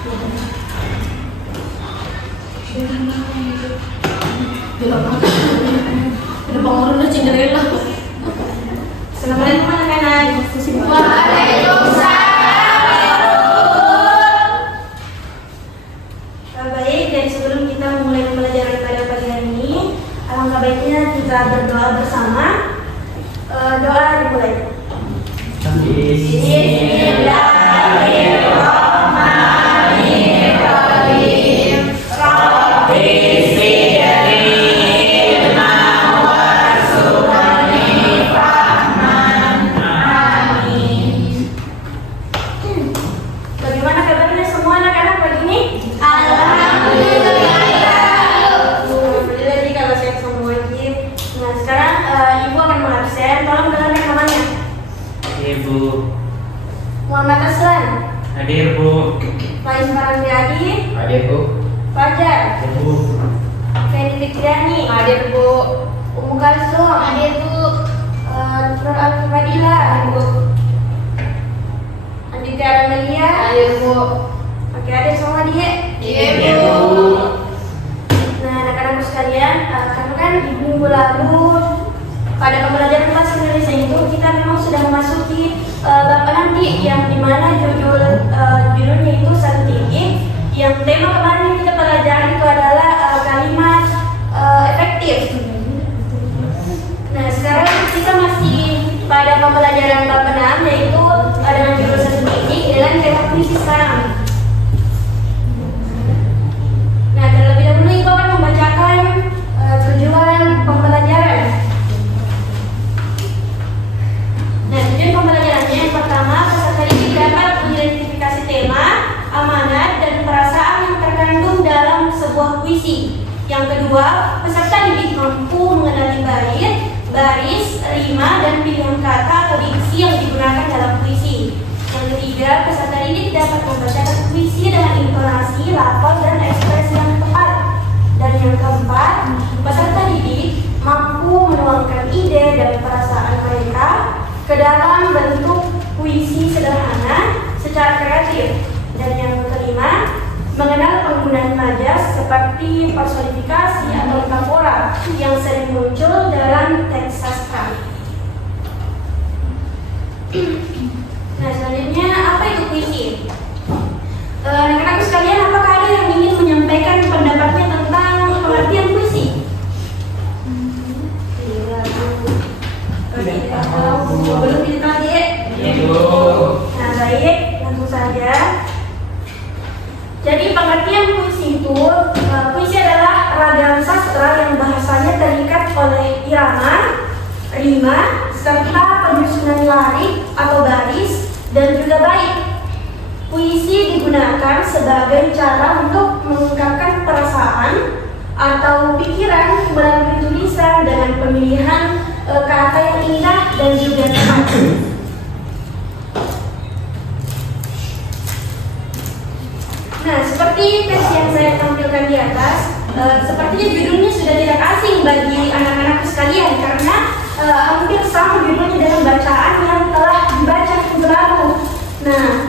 Ada pengurusan Cinderella. Assalamualaikum anak-anak. Baik, dan sebelum kita memulai pembelajaran pada pagi hari ini, alangkah baiknya kita berdoa bersama. Doa dimulai. Bismillahirrahmanirrahim. Bagaimana kabarnya semua anak-anak pagi ini? Alhamdulillah nih kalau saya semua wajib. Nah sekarang ibu akan mengabsen. Tolong dengarkan namanya. Ibu. Muhammad Aslan. Hadir Bu. Faiz Farhandiadi. Hadir Bu. Fajar. Hadir Bu. Fendi Fikriani. Hadir Bu. Ummu Kalsum. Hadir Bu. Nur Al-Fadila. Hadir Bu. Andika Ramalia. Hadir Bu. Oke, adik semua dia. Iya Bu. Nah, anak-anakku sekalian, karena kan di minggu lalu pada pembelajaran bahasa Indonesia itu kita memang sudah memasuki bab nanti yang dimana judulnya itu satu tinggi. Yang tema kemarin yang kita pelajari itu adalah kalimat efektif. Nah, sekarang kita masih pada pembelajaran bab 6 yaitu dengan judul satu tinggi dengan tema puisi sekarang. Nah, terlebih dahulu Ibu akan membacakan tujuan pembelajaran. Nah, tujuan pembelajarannya yang pertama, peserta didik dapat mengidentifikasi tema, amanat, dan perasaan yang terkandung dalam sebuah puisi. Yang kedua, peserta didik mampu mengenali baris, rima, dan pilihan kata atau diksi yang digunakan dalam puisi. Yang ketiga, peserta didik dapat membacakan puisi dengan intonasi, lafaz, dan ekspresi yang tepat. Dan yang keempat, peserta didik mampu menuangkan ide dan perasaan mereka ke dalam bentuk puisi sederhana secara kreatif. Dan yang kelima, mengenal penggunaan majas seperti personifikasi atau metafora yang sering muncul dalam teks sastra. Nah, selanjutnya apa itu puisi? Anak-anak sekalian, apakah ada yang ingin menyampaikan pendapatnya tentang pengertian puisi? Tidak tahu. Belum ditahu ya? Nah, baik, langsung saja. Jadi pengertian puisi itu, puisi adalah ragam sastra yang bahasanya terikat oleh irama, rima, serta penyusunan larik atau baris dan juga bait. Puisi digunakan sebagai cara untuk mengungkapkan perasaan atau pikiran melalui tulisan dengan pemilihan kata yang indah dan juga tepat. Nah, seperti versi yang saya tampilkan di atas, sepertinya judulnya sudah tidak asing bagi anak-anak sekalian karena hampir sama judulnya dengan bacaan yang telah dibaca minggu lalu. Nah,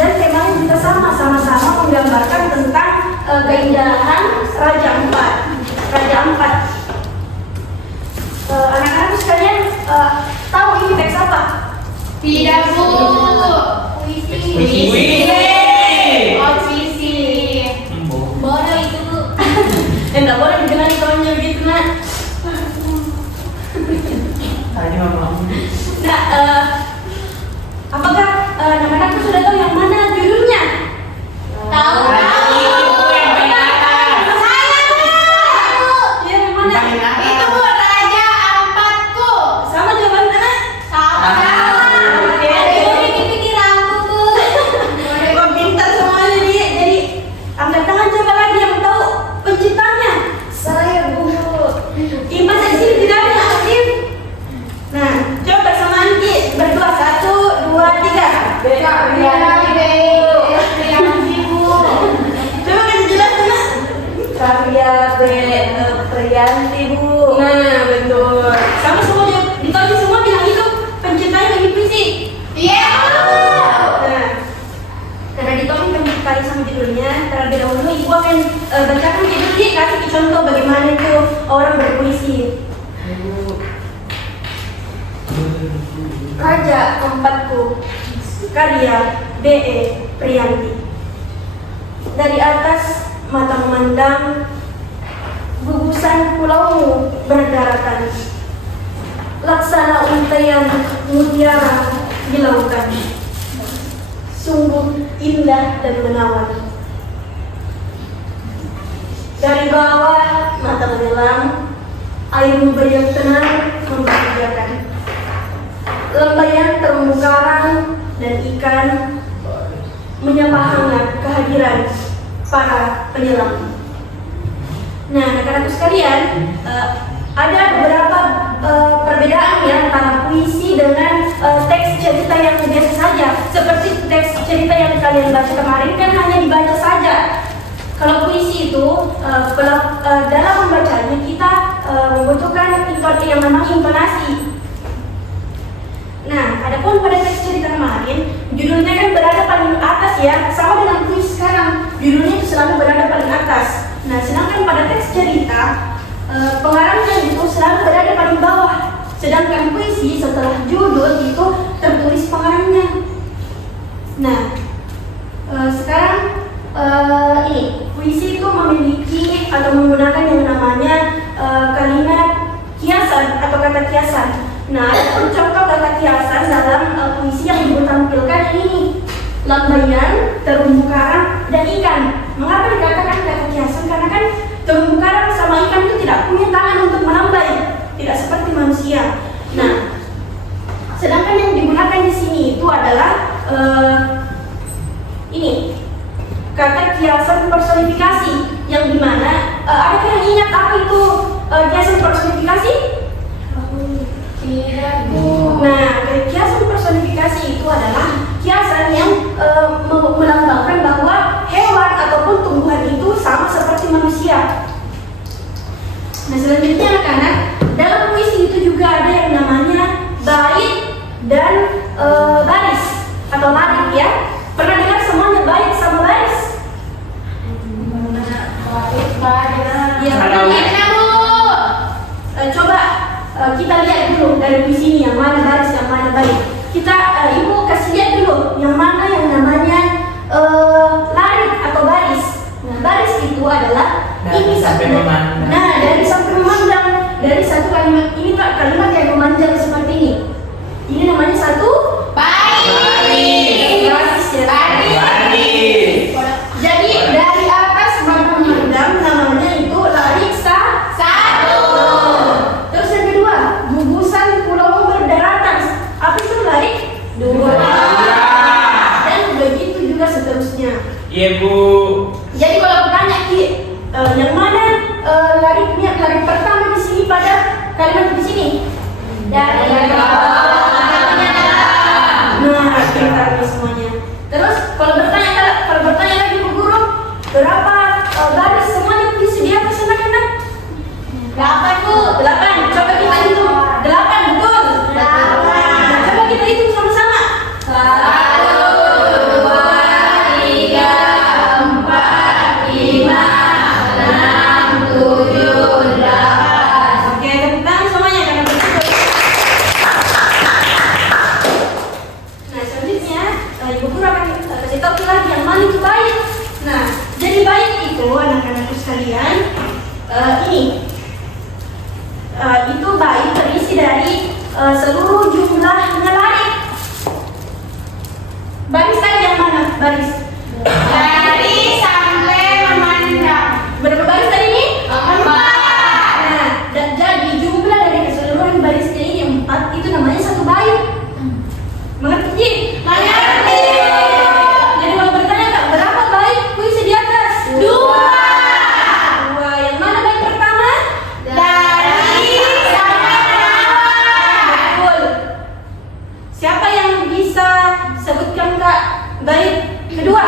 dan temanya juga sama-sama menggambarkan tentang keindahan Raja Ampat. Anak-anak sekalian tahu ini teks apa? Tidak Bu. Puisi. Oh, puisi. Bodoh itu Bu. Enggak boleh didengar tonnya gitu, Nak. Tadi mama. Nah, apakah anak-anakku sudah tahu yang mana judulnya? Tahu. Ya, yang mana? Itu Bu, Raja Ampatku. Sama jawaban anak. Sama. Oke. Aduh, ini pikiranku tuh. Kok judulnya. Terlebih dahulu ibu akan bacakan judulnya, kasih contoh bagaimana itu orang berpuisi. Raja Keempatku, karya B.E. Prianti. Dari atas mata memandang, gugusan pulaumu berdaratan, laksana untaian mutiara di lautan, sungguh indah dan menawan. Dari bawah mata menyelam, airmu yang tenang membahagiakan, lembayan terumbu karang dan ikan menyapa hangat kehadiran para penyelam. Nah, anak-anakku sekalian, ada beberapa perbedaan ya antara puisi dengan teks cerita yang biasa saja. Seperti teks cerita yang kalian baca kemarin kan hanya dibaca saja. Kalau puisi itu dalam membacanya kita membutuhkan yang memang intonasi. Nah, adapun pada teks cerita kemarin, judulnya kan berada paling atas ya, sama dengan puisi sekarang. Judulnya itu selalu berada paling atas. Nah, sedangkan pada teks cerita pengarangnya itu selalu berada paling bawah. Sedangkan puisi setelah judul itu tertulis pengarangnya. Nah, sekarang ini puisi itu memiliki atau menggunakan yang namanya kalimat kiasan atau kata kiasan. Nah, ada contoh kata kiasan dalam puisi yang ibu tampilkan ini: lambaian, terumbu karang, dan ikan. Mengapa dikatakan kata kiasan? Karena kan terumbu karang sama ikan itu tidak punya tangan untuk melambai, tidak seperti manusia. Nah, sedangkan yang digunakan di sini itu adalah ini kata kiasan personifikasi, yang dimana adakah yang ingat apa itu kiasan personifikasi? Nah, kiasan personifikasi itu adalah kiasan yang melambangkan bahwa hewan ataupun tumbuhan itu sama seperti manusia. Nah, selanjutnya anak-anak, dalam puisi itu juga ada yang namanya bait dan baris atau larik ya. Pernah dengar semuanya bait sama baris? Ya, coba kita lihat dulu dari puisi ini yang mana baris, yang mana bait. Kita ibu kasih lihat dulu yang mana yang namanya larik atau baris. Nah, baris itu adalah ini sampai memandang. Nah, dari sampai memandang, dari satu kalimat ini Pak, kalimat yang memanjang seperti ini. Ini namanya satu baris. Baris ya. Baris. Jadi dari atas mata memandang namanya itu larik satu. Terus yang kedua, gugusan pulau berdaratan. Apa itu larik? Dua. Dan begitu juga seterusnya. Iya Bu. Jadi kalau aku tanya Ki, yang mana lariknya, larik pertama di sini pada kalimat di sini? Dari bawah. Nah, pintarnya semuanya. Terus kalau bertanya lagi Bu Guru, berapa baris semuanya puisi di atas anak-anak? 8 Bu. 8. Coba kita hitung. 8 betul. 8. Nah, coba kita hitung sama-sama. 1, 2, 3, 4, 5, 6, 7, 8. Oke, tepuk tangan semuanya karena betul. Nah, selanjutnya Ibu Guru akan kasih tahu lagi yang mana itu bait. Nah, jadi bait itu anak-anakku sekalian, ini itu bait terisi dari seluruh jumlahnya larik. Baris tadi yang mana? Baris dari sampai memandang. Berapa baris tadi ini? 4. Nah, dan jadi jumlah dari keseluruhan barisnya ini 4, itu namanya satu bait. Mengerti? Mengerti. Jadi kalau bertanya Kak, berapa bait puisi di atas? 2. Yang mana bait pertama? Dari sampai betul. Siapa yang bisa sebutkan Kak bait kedua?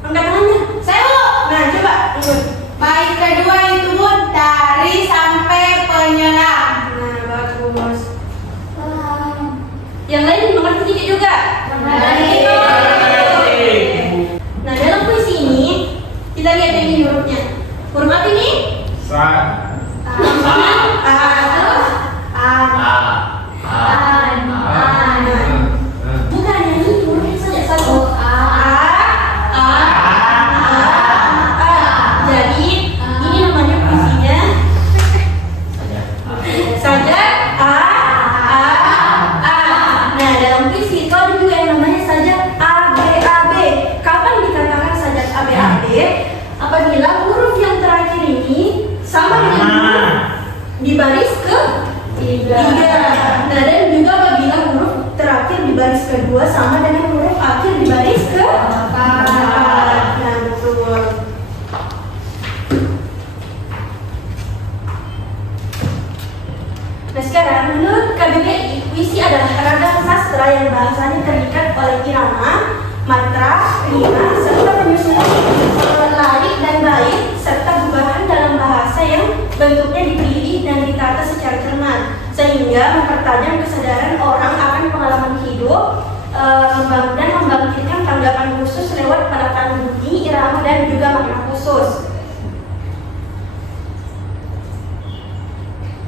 Angkat tangannya. Saya Bu. Nah, coba ikut. Bait kedua itu Bu, dari sampai penyelam. Nah, bagus. Yang lain mengerti juga? Mengerti. Nah, dalam puisi ini Kita lihat ini hurufnya. Huruf apa ini? Sa. Bukan yang ini hurufnya saja satu. Jadi ini namanya puisinya saja a. Nah, dalam puisi itu ada juga yang namanya saja a b. Kapan dikatakan saja a b? Apabila huruf yang terakhir ini sama dengan huruf di baris ketiga. Nah, dan juga apabila huruf terakhir di baris kedua sama dengan huruf akhir di baris keempat. Nah, betul. Nah, sekarang menurut KBBI, puisi adalah ragam sastra yang bahasanya terikat oleh irama, matra, rima, serta penyusunan larik dan bait, serta gubahan dalam bahasa yang bentuknya dipilih dan ditata secara cermat, sehingga mempertajam kesadaran orang akan pengalaman hidup, dan membangkitkan tanggapan khusus lewat penataan bunyi, irama, dan juga makna khusus.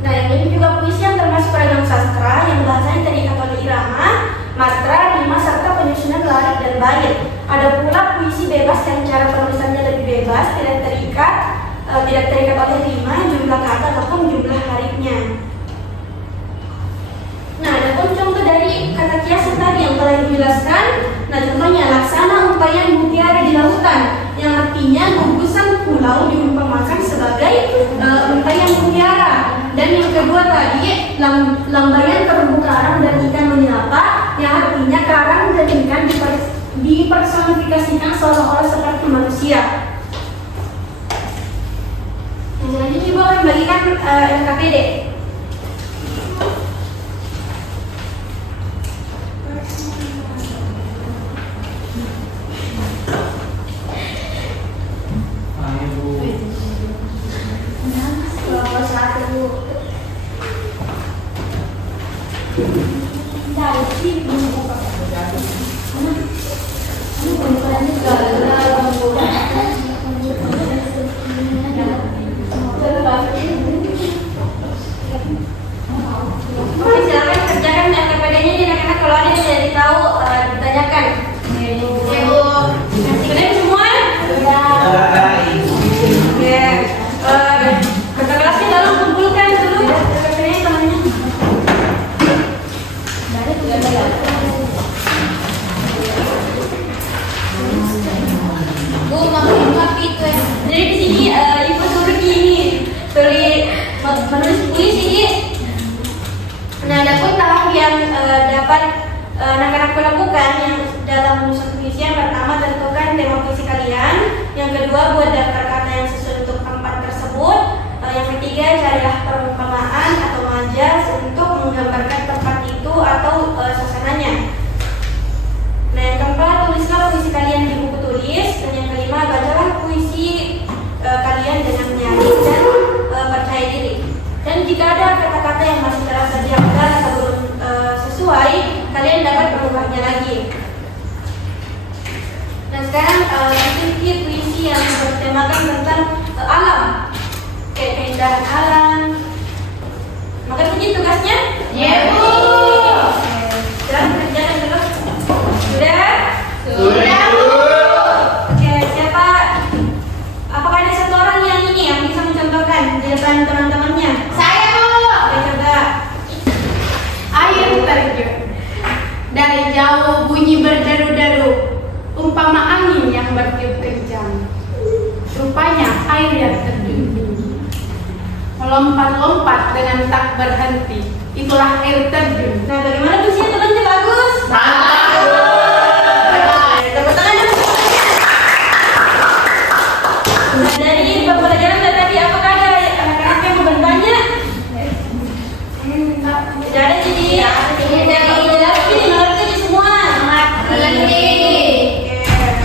Nah, ini juga puisi yang termasuk ragam sastra yang bahasanya terikat oleh irama, matra, rima, serta penyusunan larik dan bait. Ada pula puisi bebas yang cara penulisannya lebih bebas, tidak terikat oleh rima, jumlah kata ataupun jumlah lariknya. Nah, ada pun contoh dari kata kiasan tadi yang telah dijelaskan. Nah, contohnya laksana umpayan mutiara di lautan, yang artinya gugusan pulau diumpamakan sebagai umpayan mutiara. Dan yang kedua tadi lambayan terumbu karang dan ikan menyapa, yang artinya karang dan ikan dipersonifikasikan seolah-olah seperti manusia. Yang selanjutnya coba akan bagikan LKPD. Silakan kerjakan LKPD-nya nih anak-anak, kalau ada yang tidak tahu ditanyakan. Ya Bu, ngerti semua? Ya. Oke. Kakak kelasnya tolong kumpulkan dulu LKPD-nya temannya. Bu, maaf itu ya. Jadi di sini ibu suruh gini, menulis puisi. Nah, ada pun tahap yang dapat anak-anak lakukan yang dalam menyusun puisi. Yang pertama, tentukan tema puisi kalian. Yang kedua, buat daftar kata yang sesuai untuk tempat tersebut. Yang ketiga, carilah perumpamaan atau majas untuk menggambarkan tempat itu atau suasananya. Nah, yang keempat, tulislah puisi kalian di buku tulis. Dan yang kelima, bacalah puisi kalian dengan menyaring dan percaya diri. Dan jika ada kata-kata yang masih terasa janggal atau belum sesuai, kalian dapat mengubahnya lagi. Nah, sekarang sedikit puisi yang bertemakan tentang alam, kayak keindahan alam. Maka begini tugasnya? Ya Bu. Silakan kerjakan dulu. Sudah? Sudah Bu. Oke, siapa? Apakah ada satu orang yang bisa mencontohkan di depan teman-temannya? Saya Bu. Oke, coba. Air terjun. Dari jauh bunyi berderu-deru, umpama angin yang bertiup kencang. Rupanya air yang terjun tinggi, melompat-lompat dengan tak berhenti. Itulah air terjun. Nah, bagaimana puisinya teman-teman? Bagus? Tepuk tangan dulu. Nah, dari pembelajaran tadi apakah ada anak-anak yang mau bertanya? Tidak ada, jadi jelas ini mengerti semua. Mengerti. Oke.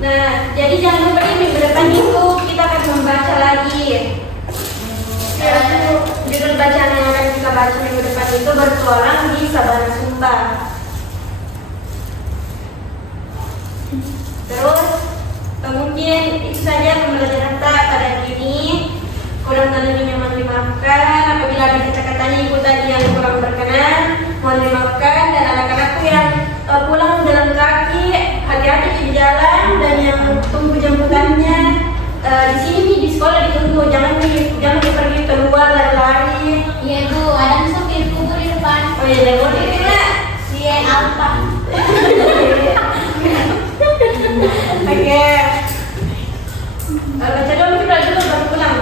Nah, jadi jangan lupa di minggu depan itu kita akan membaca lagi. Judul bacaan yang akan kita baca minggu depan itu bertualang di Sabana Sumba. Terus Mungkin itu saja pembelajaran kita pada hari ini. Kurang lebih nyaman dimaafkan. Apabila ada kata-katanya ibu tadi yang kurang berkenan, mohon dimaafkan. Dan anak-anakku yang pulang jalan kaki, hati-hati di jalan. Dan yang tunggu jemputannya di sini di sekolah ditunggu. Jangan pergi keluar lari-lari. Iya Bu, ada sopir kubur di depan. Oh iya, jangan pergi lah. Si Alfa. Oke. Baca dulu kita dulu baru pulang.